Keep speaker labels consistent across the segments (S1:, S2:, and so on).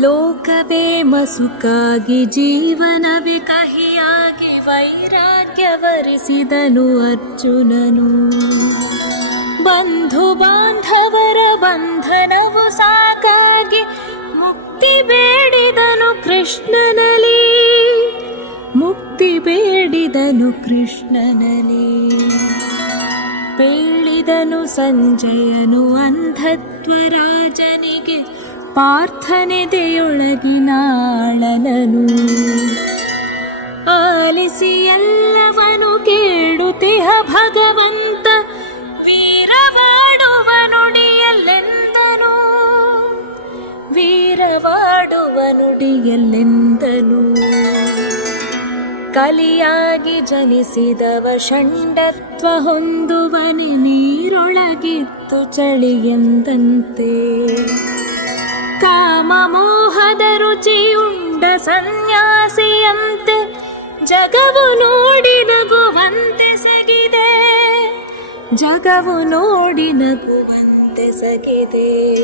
S1: ಲೋಕವೇ ಮಸುಕಾಗಿ ಜೀವನವೇ ಕಹಿಯಾಗಿ ವೈರಾಗ್ಯವರಿಸಿದನು ಅರ್ಜುನನು. ಬಂಧು ಬಾಂಧವರ ಬಂಧನವು ಸಾಕಾಗಿ ಮುಕ್ತಿ ಬೇಡಿದನು ಕೃಷ್ಣನಲಿ ಮುಕ್ತಿ ಬೇಡಿದನು ಕೃಷ್ಣನಲಿ ಬೇಡಿದನು ಸಂಜಯನು ಅಂಧತ್ವ ರಾಜನಿಗೆ ಪ್ರಾರ್ಥನೆದೆಯೊಳಗಿನಾಳನನು ಆಲಿಸಿ ಎಲ್ಲವನು ಕೇಳುತ್ತಿಹ ಭಗವಂತ ವೀರವಾಡುವ ನುಡಿಯಲ್ಲೆಂದನು ವೀರವಾಡುವ ನುಡಿಯಲ್ಲೆಂದನು ಕಲಿಯಾಗಿ ಜನಿಸಿದವ ಷಂಡತ್ವ ಹೊಂದುವನೆ ನೀರೊಳಗಿತ್ತು ಚಳಿಯಂದಂತೆ ಕಾಮ ಮೋಹದ ರುಚಿಯುಂಡ ಸನ್ಯಾಸಿಯಂತೆ ಜಗವು ನೋಡಿ ನಗುವಂತೆ ಸಗಿದೆ. ಜಗವು ನೋಡಿ ನಗುವಂತೆ ಸಗಿದೆ.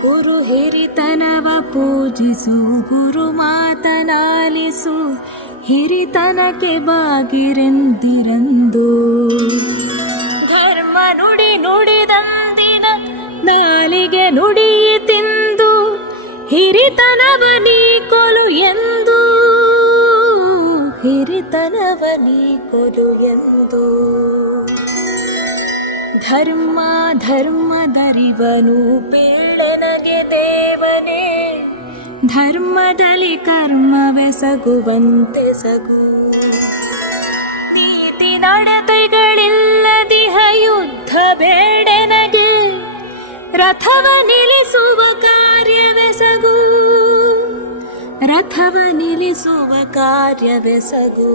S1: ಗುರು ಹಿರಿತನವ ಪೂಜಿಸು, ಗುರು ಮಾತನಾಲಿಸು, ಹಿರಿತನಕ್ಕೆ ಬಾಗಿರೆಂದಿರಂದು. ನುಡಿ ನುಡಿದಂದಿನ ನಾಲಿಗೆ ನುಡಿ ತಿಂದು ಹಿರಿತನವ ನೀ ಕೊಲು ಎಂದು. ಹಿರಿತನವ ನೀ ಕೊಲು ಎಂದು. ಧರ್ಮ ಧರ್ಮದರಿವನು ಬೇಡನಗೆ ದೇವನೇ. ಧರ್ಮದಲ್ಲಿ ಕರ್ಮವೆಸಗುವಂತೆ ಸಗು. ನೀತಿ ಯುದ್ಧ ಬೇಡನಗೆ ರಥವ ನಿಲ್ಲಿಸುವ ಕಾರ್ಯವೆಸಗು ರಥವ ನಿಲ್ಲಿಸುವ ಕಾರ್ಯವೆಸಗು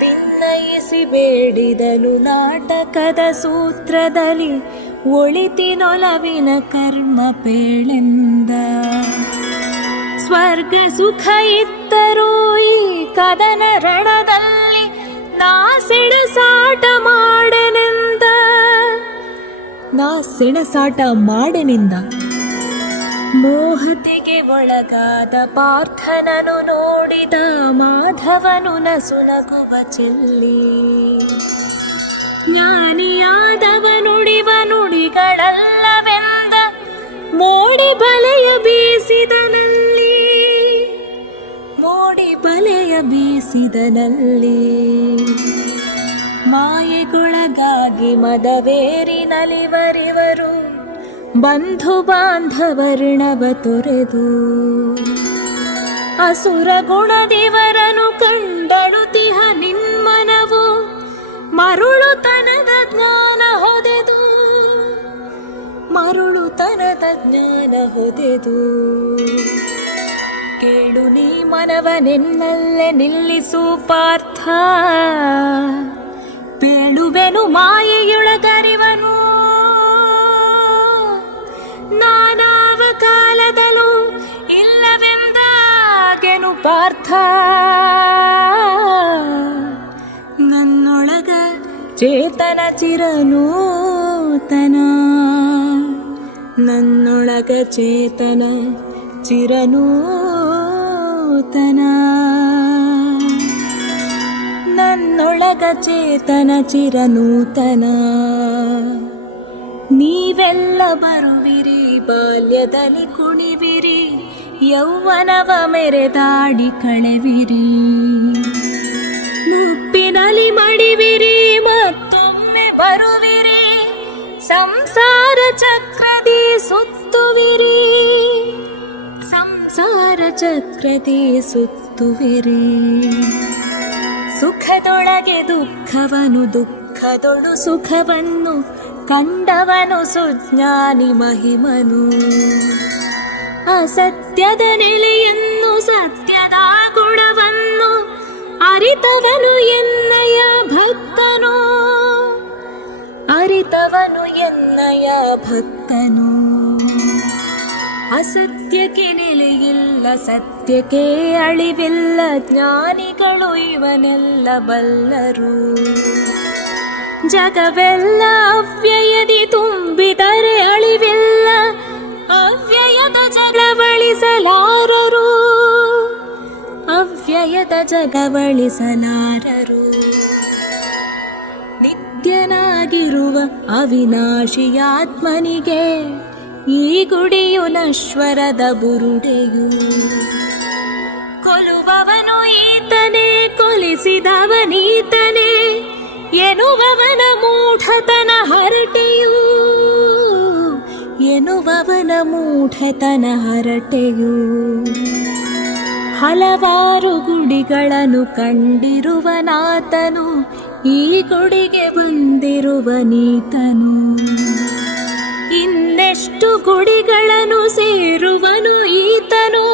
S1: ಭಿನ್ನಯಿಸಿ ಬೇಡಿದನು ನಾಟಕದ ಸೂತ್ರದಲ್ಲಿ ಒಳಿತಿನೊಲವಿನ ಕರ್ಮ ಪೇಳೆಂದ. ಸ್ವರ್ಗ ಸುಖ ಇದ್ದರೂ ಈ ಕದನ ರಣದಲ್ಲಿ ನಾ ಸೆಣಸಾಟ ಮಾಡನೆಂದ ನಾ ಸೆಣಸಾಟ ಮಾಡನೆಂದ. ಮೋಹತೆಗೆ ಒಳಗಾದ ಪಾರ್ಥನನು ನೋಡಿದ ಮಾಧವನು ನಸುನಗುವ ಚೆಲ್ಲಿ. ಜ್ಞಾನಿಯಾದವ ನುಡಿವ ನುಡಿಗಳಲ್ಲವೆಂದ ಮೋಡಿ ಬಲೆಯ ಬೀಸಿದನಲ್ಲಿ. ಮೋಡಿ ಬಲೆಯ ಬೀಸಿದನಲ್ಲಿ. ಮಾಯೆಗೊಳಗಾಗಿ ಮದವೇರಿ ನಲಿವರಿವರು, ಬಂಧು ಬಾಂಧವರ್ಣವ ತೊರೆದು. ಅಸುರ ಗುಣದಿವರನು ಕಂಡಳುತಿಹ ನಿಮ್ಮನವು ಮರುಳುತನದ ಜ್ಞಾನ ಹೊದೆದು. ಮರುಳುತನದ ಜ್ಞಾನ ಹೊದೆದು. ಕೇಳು ನೀ ಮನವನೆನ್ನಲ್ಲೇ ನಿಲ್ಲಿಸು ಪಾರ್ಥ. ಪೇಳುವೆನು ಮಾಯೆಯೊಳಗರಿವನು. ನಾನಾವ ಕಾಲದಲ್ಲೂ ಇಲ್ಲವೆಂದಾಗೆನು ಪಾರ್ಥ. ನನ್ನೊಳಗ ಚೇತನ ಚಿರನೂತನ. ನನ್ನೊಳಗ ಚೇತನ ಚಿರನೂತನ. ನನ್ನೊಳಗ ಚೇತನ ಚಿರನೂತನ. ನೀವೆಲ್ಲ ಬರುವಿರಿ, ಬಾಲ್ಯದಲ್ಲಿ ಕುಣಿವಿರಿ, ಯೌವನವ ಮೆರೆದಾಡಿ ಕಳೆವಿರಿ. ಮುಪ್ಪಿನಲ್ಲಿ ಮಡಿವಿರಿ, ಮತ್ತೊಮ್ಮೆ ಬರುವಿರಿ. ಸಂಸಾರ ಚಕ್ರದಿ ಸುತ್ತುವಿರಿ. ಸಂಸಾರ ಚಕ್ರದಿ ಸುತ್ತುವಿರಿ. ಸುಖದೊಳಗೆ ದುಃಖವನು, ದುಃಖದೊಳು ಸುಖವನ್ನು ಕಂಡವನು ಸುಜ್ಞಾನಿ ಮಹಿಮನು. ಅಸತ್ಯದ ನೆಲೆಯನ್ನು, ಸತ್ಯದ ಗುಣವನ್ನು ಅರಿತವನು ಎನ್ನಯ ಭಕ್ತನು. ಅರಿತವನು ಎನ್ನಯ ಭಕ್ತನು. ಅಸತ್ಯಕ್ಕೆ ನೆಲೆಯಿಲ್ಲ ಸತ್ಯಕ್ಕೆ ಅಳಿವಿಲ್ಲ ಜ್ಞಾನಿಗಳು ಇವನೆಲ್ಲ ಬಲ್ಲರು. ಜಗವೆಲ್ಲ ಅವ್ಯಯದಿ ತುಂಬಿದರೆ ಅಳಿವಿಲ್ಲ, ಅವ್ಯಯದ ಜಗವಳಿಸಲಾರರು. ಅವ್ಯಯದ ಜಗವಳಿಸಲಾರರು. ನಿತ್ಯನಾಗಿರುವ ಅವಿನಾಶಿಯಾತ್ಮನಿಗೆ ಈ ಗುಡಿಯು ನಶ್ವರದ ಬುರುಡೆಯು. ಕೊಲುವವನು ಈತನೇ, ಕೊಲಿಸಿದವನೀತನೇ, ಎನ್ನುವವನ ಮೂಢತನ ಹರಟೆಯು, ಎನ್ನುವವನ ಮೂಢತನ ಹರಟೆಯು. ಹಲವಾರು ಗುಡಿಗಳನ್ನು ಕಂಡಿರುವನಾತನು, ಈ ಗುಡಿಗೆ ಬಂದಿರುವ ನೀತನು ಇನ್ನೆಷ್ಟು ಗುಡಿಗಳನ್ನು ಸೇರುವನು ಈತನು?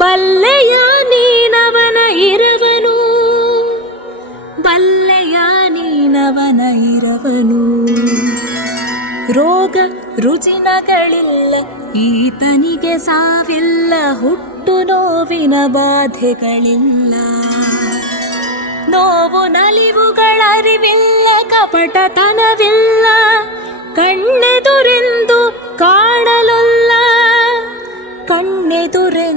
S1: ಬಲ್ಲೆಯ ನೀನವನ ಇರವನು. ಬಲ್ಲೆಯ ನೀನವನ ಇರವನು. ರೋಗ ರುಜಿನಗಳಿಲ್ಲ, ಈತನಿಗೆ ಸಾವಿಲ್ಲ, ಹುಟ್ಟು ನೋವಿನ ಬಾಧೆಗಳಿಲ್ಲ. ನೋವು ನಲಿವುಗಳರಿವಿಲ್ಲ ಕಪಟತನವಿಲ್ಲ. ಕಣ್ಣೆದುರೆಂದು ಕಾಣಲೊಲ್ಲ ಕಣ್ಣೆದುರೆಂದು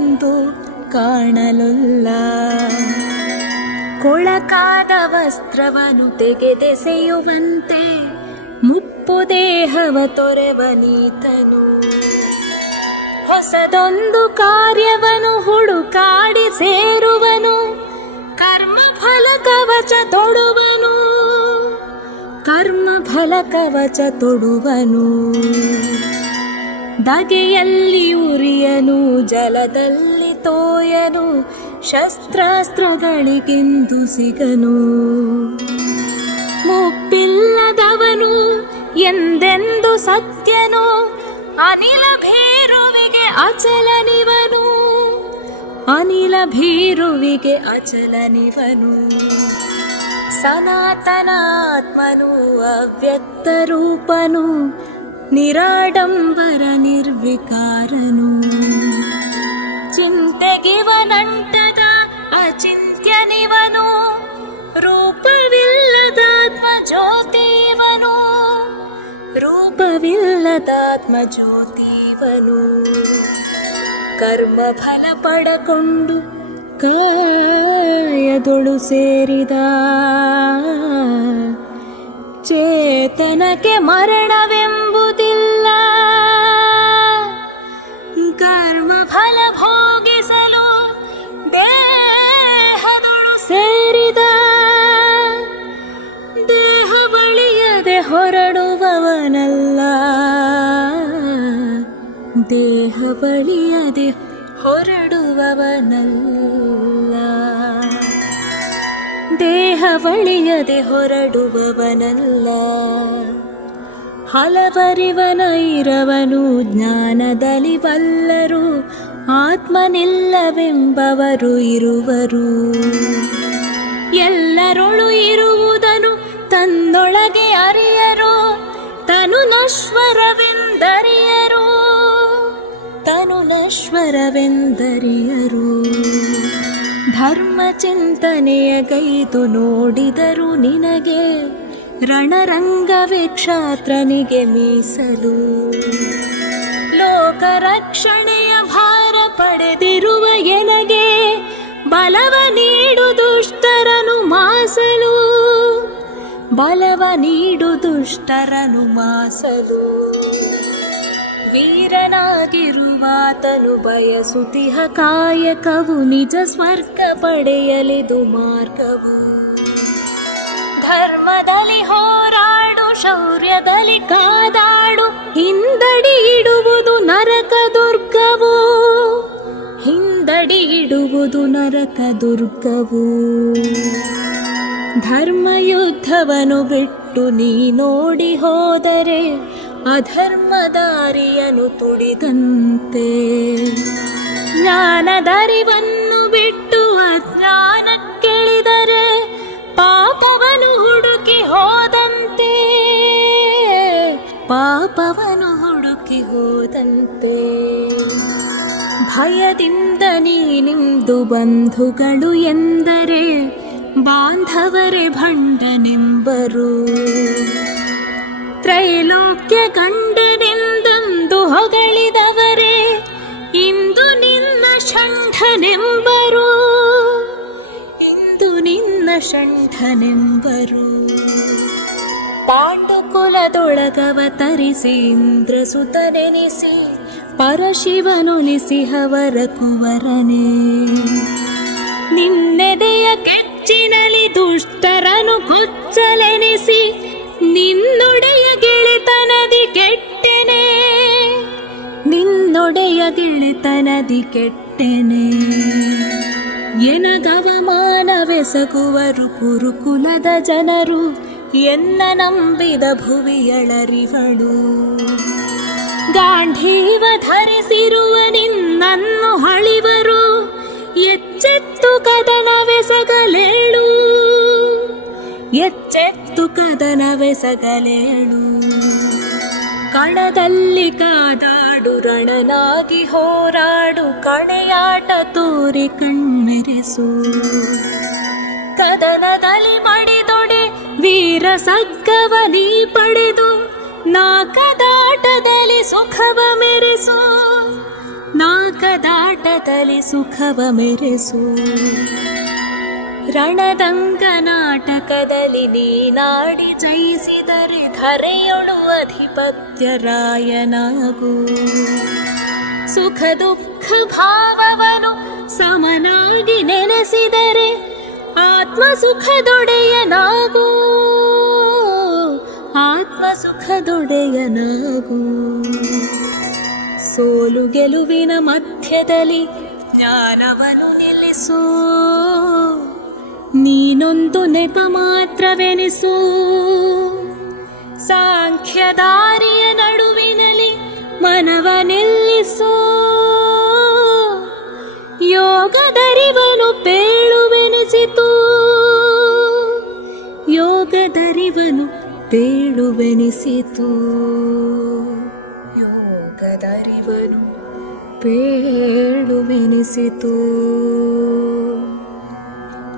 S1: ಕಾಣಲೊಲ್ಲ. ಕೊಳಕಾದ ವಸ್ತ್ರವನ್ನು ತೆಗೆದೆಸೆಯುವಂತೆ ಮುಪ್ಪು ದೇಹವ ತೊರೆವನೀತನು. ಹೊಸದೊಂದು ಕಾರ್ಯವನು ಹುಡುಕಾಡಿ ಸೇರುವನು. ಕರ್ಮ ಫಲ ಕವಚ ತೊಡುವನು. ಕರ್ಮ ಫಲ ಕವಚ ತೊಡುವನು. ದಗೆಯಲ್ಲಿ ಉರಿಯನು ಜಲದಲ್ಲಿ. ತೋಯನು ಶಸ್ತ್ರಾಸ್ತ್ರಗಳಿಗೆಂದು ಸಿಗನು. ಮುಪ್ಪಿಲ್ಲದವನು ಎಂದೆಂದು ಸತ್ಯನು ಅನಿಲ ಭೀರುವಿಗೆ ಅಚಲನಿವನು. ಅನಿಲ ಭೀರುವಿಗೆ ಅಚಲನಿವನು. ಸನಾತನಾತ್ಮನು ಅವ್ಯಕ್ತ ರೂಪನು ನಿರಾಡಂಬರ ನಿರ್ವಿಕಾರನು. ಚಿಂತೆಗಿವನಂಟದ ಅಚಿಂತ್ಯನಿವನು ರೂಪವಿಲ್ಲದಾತ್ಮ ಜ್ಯೋತಿವನು ರೂಪವಿಲ್ಲದಾತ್ಮ ಜ್ಯೋತಿವನು ಕರ್ಮ ಫಲ ಪಡಕೊಂಡು ಕಾಯದೊಳು ಸೇರಿದ ಚೇತನಕ್ಕೆ ಮರಣವೆಂಬುದಿಲ್ಲ ದೇಹ ಬಳಿಯದೆ ಹೊರಡುವವನಲ್ಲ. ದೇಹ ಬಳಿಯದೆ ಹೊರಡುವವನಲ್ಲ. ಹಲವರಿವನ ಇರವನು ಜ್ಞಾನದಲ್ಲಿ ಬಲ್ಲರು ಆತ್ಮನಿಲ್ಲವೆಂಬವರು ಇರುವರು. ಎಲ್ಲರೊಳು ಇರುವುದನು ತನ್ನೊಳಗೆ ಅರಿಯರು ತನು ನಶ್ವರವೆಂದರಿಯರು ತನು ನಶ್ವರವೆಂದರಿಯರು ಧರ್ಮ ಚಿಂತನೆಯ ಗೈದು ನೋಡಿದರು ನಿನಗೆ ರಣರಂಗವೇ ಕ್ಷಾತ್ರನಿಗೆ ಮೀಸಲು. ಲೋಕ ರಕ್ಷಣೆಯ ಭಾರ ಪಡೆದಿರುವ ಎನಗೆ ಬಲವ ನೀಡು ದುಷ್ಟರನು ಮಾಸಲು. ಬಲವ ನೀಡು ದುಷ್ಟರನು ಮಾಸಲು. ವೀರನಾಗಿರುವಾತನು ಬಯಸುತಿಹ ಕಾಯಕವು, ನಿಜ ಸ್ವರ್ಗ ಪಡೆಯಲಿದು ಮಾರ್ಗವು. ಧರ್ಮದಲ್ಲಿ ಹೋರಾಡು, ಶೌರ್ಯದಲ್ಲಿ ಕಾದಾಡು, ಹಿಂದಡಿ ಇಡುವುದು ನರಕ ದುರ್ಗವು. ಹಿಂದಡಿ ಇಡುವುದು ನರಕ ದುರ್ಗವು. ಧರ್ಮ ಯುದ್ಧವನ್ನು ಬಿಟ್ಟು ನೀ ನೋಡಿ ಹೋದರೆ, ಅಧರ್ಮ ದಾರಿಯನು ತುಡಿದಂತೆ. ಜ್ಞಾನದರಿವನ್ನು ಬಿಟ್ಟು ಅಜ್ಞಾನಕ್ಕೆಳಿದರೆ ಪಾಪವನು ಹುಡುಕಿ ಹೋದಂತೆ. ಪಾಪವನು ಹುಡುಕಿ ಹೋದಂತೆ. ಭಯದಿಂದ ನೀನಿಂದು ಬಂಧುಗಳು ಎಂದರೆ ಬಾಂಧವರೇ ಭಂಡನೆಂಬರು. ತ್ರೈಲೋಕ್ಯ ಗಂಡನೆಂದೊಂದು ಷಂಠನೆಂಬರು ಇಂದ್ರಸುತನೆನಿಸಿ ಪರಶಿವನುಲಿಸಿಹವರ ಕುವರನೇ. ನಿನ್ನೆದೆಯ ಕೆಚ್ಚಿನಲಿ ದುಷ್ಟರನು ಕೊಚ್ಚಲೆನಿಸಿ ನಿನ್ನೊಡೆಯ ಗೆಳೆತನದಿ ಕೆಟ್ಟೆನೆ. ನಿನ್ನೊಡೆಯ ಗೆಳೆತನದಿ ಕೆಟ್ಟೆನೆ. ಎನಗವಮಾನವೆಸಗುವರು ಕುರುಕುಲದ ಜನರು, ಎನ್ನ ನಂಬಿದ ಭುವಿಯಳರಿವಳು. ಗಾಂಧೀವ ಧರಿಸಿರುವ ನಿನ್ನನ್ನು ಹಳಿವರು ಎಚ್ಚೆತ್ತು ಕದನವೆಸಗಲೇಳು. ಎಚ್ಚೆತ್ತು ಕದನವೆಸಗಲೇಳು. ಕಣದಲ್ಲಿ ಕಾದಾಡು ರಣನಾಗಿ ಹೋರಾಡು ಕಣೆಯಾಟ ತೋರಿ ಕಣ್ಮೆರೆಸು ಕದನದಲ್ಲಿ ಮಡಿದೊಡೆ ವೀರ ಸಗ್ಗವ ನೀ ಪಡೆದು, ನಾಕದಾಟದಲ್ಲಿ ಸುಖವ ಮೆರೆಸು. ನಾಕದಾಟದಲ್ಲಿ ಸುಖವ ಮೆರೆಸು. ರಣದಂಗ ನಾಟಕದಲ್ಲಿ ನೀನಾಡಿ ಜಯಿಸಿದರೆ ಧರೆಯೊಳು ಅಧಿಪತ್ಯರಾಯನಾಗು ಸುಖ ದುಃಖ ಭಾವವನು ಸಮನಾಗಿ ನೆನೆಸಿದರೆ ಆತ್ಮ ಸುಖದೊಡೆಯನಾಗು ಆತ್ಮ ಸುಖದೊಡೆಯನಾಗು ಸೋಲು ಗೆಲುವಿನ ಮಧ್ಯದಲ್ಲಿ ಜ್ಞಾನವನ್ನು ನಿಲ್ಲಿಸು. ನೀನೊಂದು ನೆಪ ಮಾತ್ರವೆನಿಸು. ಸಾಂಖ್ಯದಾರಿಯ ನಡುವಿನಲ್ಲಿ ಮನವ ನಿಲ್ಲಿಸು ಯೋಗದರಿವನು ಪೇಳುವೆನಿಸಿತು ಯೋಗದರಿವನು ಪೇಳುವೆನಿಸಿತು ಯೋಗದರಿವನು ಪೇಳುವೆನಿಸಿತು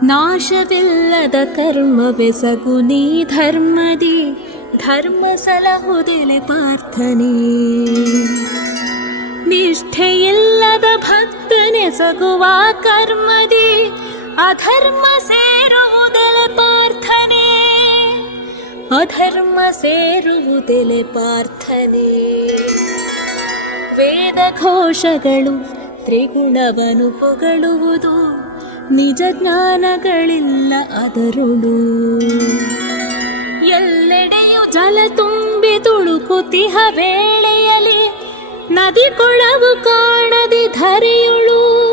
S1: ನಾಶವಿಲ್ಲದ ಕರ್ಮವೆಸಗು ನೀ ಧರ್ಮದಿ, ಧರ್ಮ ಸಲಹುದೆಲೆ ಪ್ರಾರ್ಥನೆ ನಿಷ್ಠೆಯಿಲ್ಲದ ಭಕ್ತನೆಸಗುವ ಕರ್ಮದಿ, ಅಧರ್ಮ ಸೇರುವುದೆಲೆ ಪಾರ್ಥನೆ. ಅಧರ್ಮ ಸೇರುವುದೆಲೆ ಪಾರ್ಥನೆ. ವೇದ ಘೋಷಗಳು ತ್ರಿಗುಣವನು ನಿಜ ಜ್ಞಾನಗಳಿಲ್ಲ ಅದರುಳು. ಎಲ್ಲೆಡೆಯು ಜಲ ತುಂಬಿ ತುಳುಕುತಿಹ ವೇಳೆಯಲಿ ನದಿ ಕೊಳವು ಕಾಣದಿ ಧರೆಯುಳು.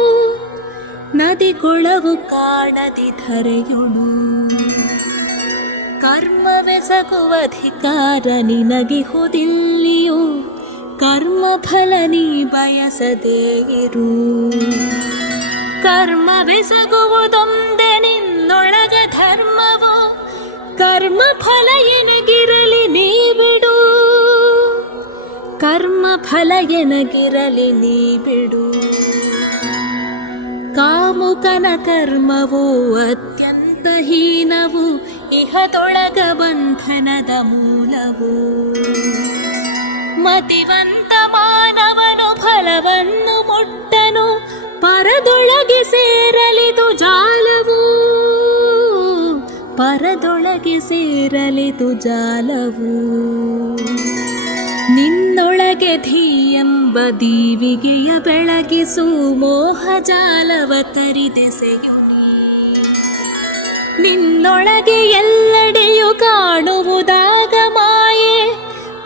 S1: ನದಿ ಕೊಳವು ಕಾಣದಿ ಧರೆಯುಳು. ಕರ್ಮವೆಸಗುವ ಅಧಿಕಾರ ನಿನಗಿಹುದಿಲ್ಲಿಯೂ ಕರ್ಮ ಫಲ ನೀ ಬಯಸದೇ ಇರು ಕರ್ಮವೆಸಗುವುದೊಂದೆ ನಿನ್ನೊಳಗ ಧರ್ಮವು? ಕರ್ಮ ಫಲ ಎನಗಿರಲಿ ನೀ ಬಿಡು ಕರ್ಮ ಫಲ ಎನಗಿರಲಿ ನೀ ಬಿಡು ಕಾಮುಕನ ಕರ್ಮವು ಅತ್ಯಂತ ಹೀನವು? ಇಹದೊಳಗ ಬಂಧನದ ಮೂಲವು? ಮತಿವಂತ ಮಾನವನು ಫಲವನ್ನು ಮುಟ್ಟನು. ಪರದೊಳಗೆ ಸೇರಲಿದು ಜಾಲವು, ಪರದೊಳಗೆ ಸೇರಲಿದು ಜಾಲವು. ನಿನ್ನೊಳಗೆ ಧೀಯೆಂಬ ದೀವಿಗೆಯ ಬೆಳಗಿಸು ಮೋಹ ಜಾಲವ ತರಿದೆಸೆಯು ನೀ. ನಿನ್ನೊಳಗೆ ಎಲ್ಲೆಡೆಯು ಕಾಣುವುದಾಗ ಮಾಯೆ,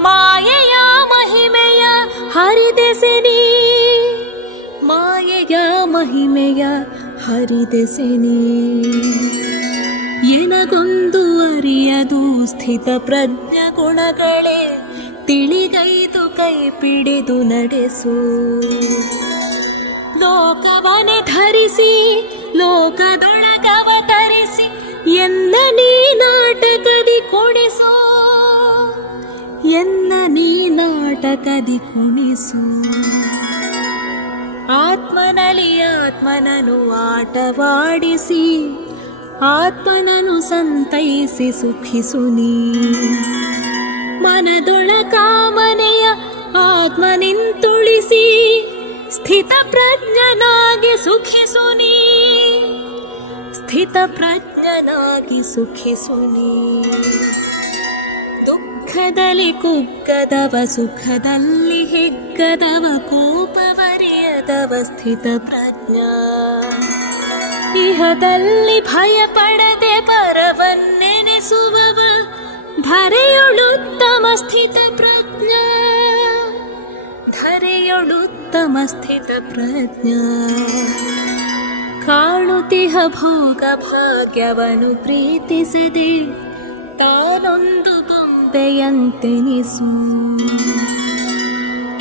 S1: ಮಾಯೆಯ ಮಹಿಮೆಯ ಹರಿದೆಸೆನಿ ಮಾಯೆಯ ಮಹಿಮೆಯ ಹರಿದೆಸೆನಿ. ಎನಗೊಂದು ಅರಿಯದು ಸ್ಥಿತ ಪ್ರಜ್ಞ ಗುಣಗಳೇ ತಿಳಿಗೈದು ಕೈ ಪಿಡಿದು ನಡೆಸು. ಲೋಕವನೆ ಧರಿಸಿ ಲೋಕದೊಳಗವತರಿಸಿ ಎನ್ನ ನೀ ನಾಟಕದಿ ಕುಣಿಸು. ಎನ್ನ ನೀ ನಾಟಕದಿ ಕುಣಿಸು. ಆತ್ಮನಲ್ಲಿ ಆತ್ಮನನು ಆಟವಾಡಿಸಿ ಆತ್ಮನನು ಸಂತೈಸಿ ಸುಖಿಸು ನೀ. ಮನದೊಳ ಕಾಮನೆಯ ಆತ್ಮ ನಿಂತುಳಿಸಿ ಸ್ಥಿತ ಪ್ರಜ್ಞನಾಗಿ ಸುಖಿಸು ನೀ. ಸ್ಥಿತ ಪ್ರಜ್ಞನಾಗಿ ಸುಖಿಸು ಸುಖಿಸುನಿ ದುಃಖದಲ್ಲಿ ಕುಗ್ಗದವ, ಸುಖದಲ್ಲಿ ಹಿಗ್ಗದವ, ಕೋಪವರಿಯದವ ಸ್ಥಿತ ಪ್ರಜ್ಞ. ಇಹದಲ್ಲಿ ಭಯ ಪಡದೆ ಪರವನ್ನೆನೆಸುವವ ಧರೆಯೊಳುತ್ತಮ ಸ್ಥಿತ ಪ್ರಜ್ಞ. ಧರೆಯೊಳುತ್ತಮ ಸ್ಥಿತ ಪ್ರಜ್ಞಾ. ಕಾಣುತಿಹ ಭೋಗ ಭಾಗ್ಯವನ್ನು ಪ್ರೀತಿಸದೆ, ತಾನೊಂದು ಬೊಂಬೆಯಂತೆನಿಸು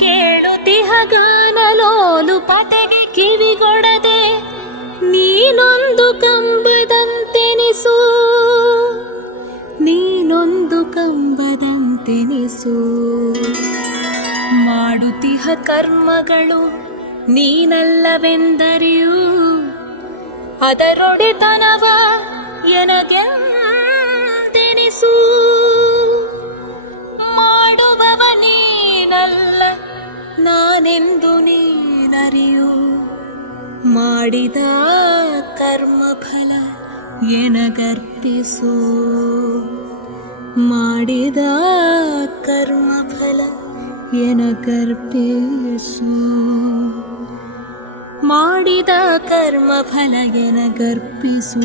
S1: ಕೇಳುತಿಹ ಗಾನಲೋಲು ಪತೆಗೆ ಕಿವಿಗೊಡದೆ ನೀನೊಂದು ಕಂಬದಂತೆನಿಸು. ನೀನೊಂದು ಕಂಬದಂತೆನಿಸು. ಮಾಡುತ್ತಿಹ ಕರ್ಮಗಳು ನೀನಲ್ಲವೆಂದರಿಯೂ. ಅದರೊಡೆತನವ ಎನಗೆಂದೆನಿಸು ಮಾಡಿದ ಕರ್ಮಫಲ ಎನಗರ್ಪಿಸು ಮಾಡಿದ ಕರ್ಮಫಲ ಎನಗರ್ಪಿಸು ಮಾಡಿದ ಕರ್ಮಫಲ ಎನಗರ್ಪಿಸು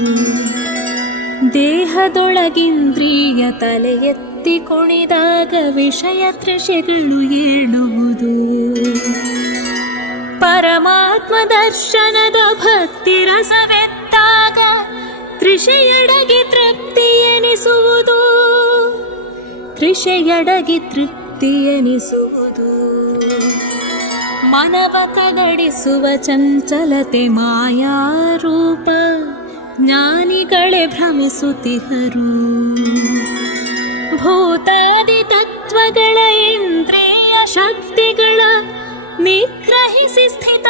S1: ದೇಹದೊಳಗಿಂದ್ರಿಯ ತಲೆ ಎತ್ತಿ ಕುಣಿದಾಗ ವಿಷಯ ತೃಷೆಗಳು ಏಳುವುದು ಪರಮಾತ್ಮ ದರ್ಶನದ ಭಕ್ತಿ ರಸವೆತ್ತಾಗ ಕೃಷಿಯಡಗಿ ತೃಪ್ತಿ ಎನಿಸುವುದು. ಕೃಷಿಯಡಗಿ ತೃಪ್ತಿ ಎನಿಸುವುದು. ಮನವ ಕಗಡಿಸುವ ಚಂಚಲತೆ ಮಾಯಾರೂಪ ಜ್ಞಾನಿಗಳೇ ಭ್ರಮಿಸುತ್ತಿಹರು ಭೂತಾದಿ ತತ್ವಗಳ ಇಂದ್ರಿಯ ಶಕ್ತಿಗಳ ನಿಗ್ರಹಿಸಿ ಸ್ಥಿತ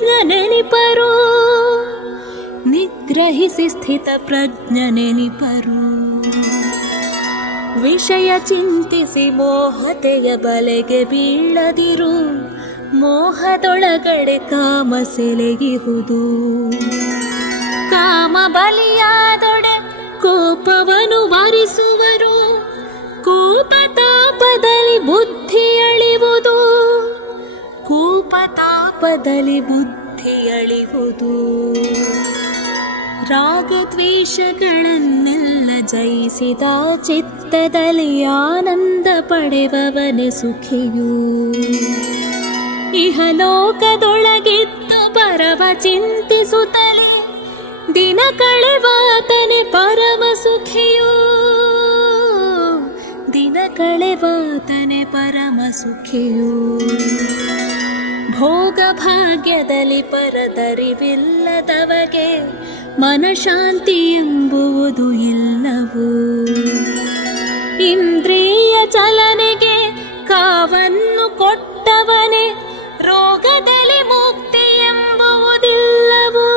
S1: ಪ್ರಜ್ಞ ನೆನಿಪರು. ನಿಗ್ರಹಿಸಿ ಸ್ಥಿತ ಪ್ರಜ್ಞ ನೆನಿಪರು. ವಿಷಯ ಚಿಂತಿಸಿ ಮೋಹತೆಯ ಬಲೆಗೆ ಬೀಳದಿರು. ಮೋಹದೊಳಗಡೆ ಕಾಮ ಸೆಲೆಗಿಹುದು. ಕಾಮ ಬಲಿಯಾದೊಡೆ ಕೋಪವನು ವರಿಸುವರು. ಕೋಪ ತಾಪದಲ್ಲಿ ಬುದ್ಧಿ ಅಳಿವುದು ಕೋಪ ತಾಪದಲ್ಲಿ ಬುದ್ಧಿ ರಾಗ ರಾಗದ್ವೇಷಗಳನ್ನೆಲ್ಲ ಜಯಿಸಿದ ಚಿತ್ತದಲ್ಲಿ ಆನಂದ ಪಡೆವವನ ಸುಖಿಯು. ಇಹಲೋಕದೊಳಗಿದ್ದ ಪರವ ಚಿಂತಿಸುತ್ತಲೇ ದಿನ ಕಳೆವಾತನೆ ಪರಮ ಸುಖಿಯು. ದಿನ ಕಳೆವಾತನೆ ಪರಮ ಸುಖಿಯು. ಭೋಗ ಭಾಗ್ಯದಲ್ಲಿ ಪರದರಿವಿಲ್ಲದವಗೆ ಮನಶಾಂತಿ ಎಂಬುವುದು ಇಲ್ಲವು? ಇಂದ್ರಿಯ ಚಲನೆಗೆ ಕಾವನ್ನು ಕೊಟ್ಟವನೇ ರೋಗದಲ್ಲಿ ಮುಕ್ತಿ ಎಂಬುವುದಿಲ್ಲವೋ?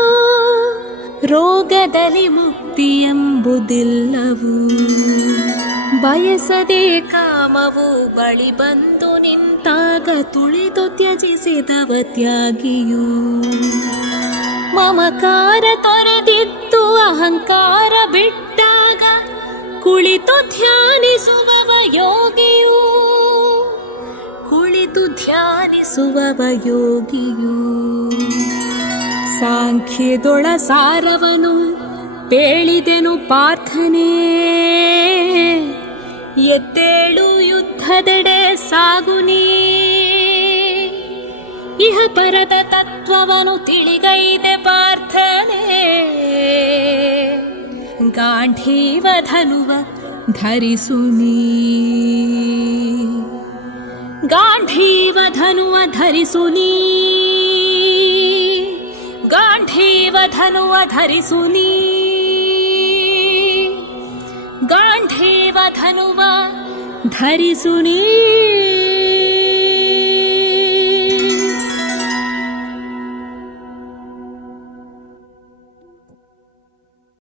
S1: ರೋಗದಲ್ಲಿ ಮುಕ್ತಿ ಎಂಬುದಿಲ್ಲವೂ? ಬಯಸದೆ ಕಾಮವು ಬಳಿ ಬಂದು ನಿಂತಾಗ ತುಳಿದು ತ್ಯಜಿಸಿದವ ತ್ಯಾಗಿಯು. ಮಮಕಾರ ತೊರೆದಿದ್ದು ಅಹಂಕಾರ ಬಿಟ್ಟಾಗ ಕುಳಿತು ಧ್ಯಾನಿಸುವವ ಯೋಗಿಯು ಕುಳಿತು ಧ್ಯಾನಿಸುವವ ಯೋಗಿಯು ಸಾಂಖ್ಯದೊಳ ಸಾರವನು ಪೇಳಿದೆನು ಪಾರ್ಥನೆ. ಎದ್ದೇಳು ಯುದ್ಧದೆಡೆ ಸಾಗುನಿ ಪರದ ತತ್ವವನು ತಿಳಿಗೈದೆ ಪಾರ್ಥನೆ ಗಾಂಧೀವ ಧನುವ ಧರಿಸುನಿ ಗಾಂಧೀವ ಧನುವ ಧರಿಸುನಿ ಗಾಂಧೀವ ಧನುವ ಧರಿಸುನಿ ಗಾಂಧೀವ ಧನುವ ಧರಿಸುನಿ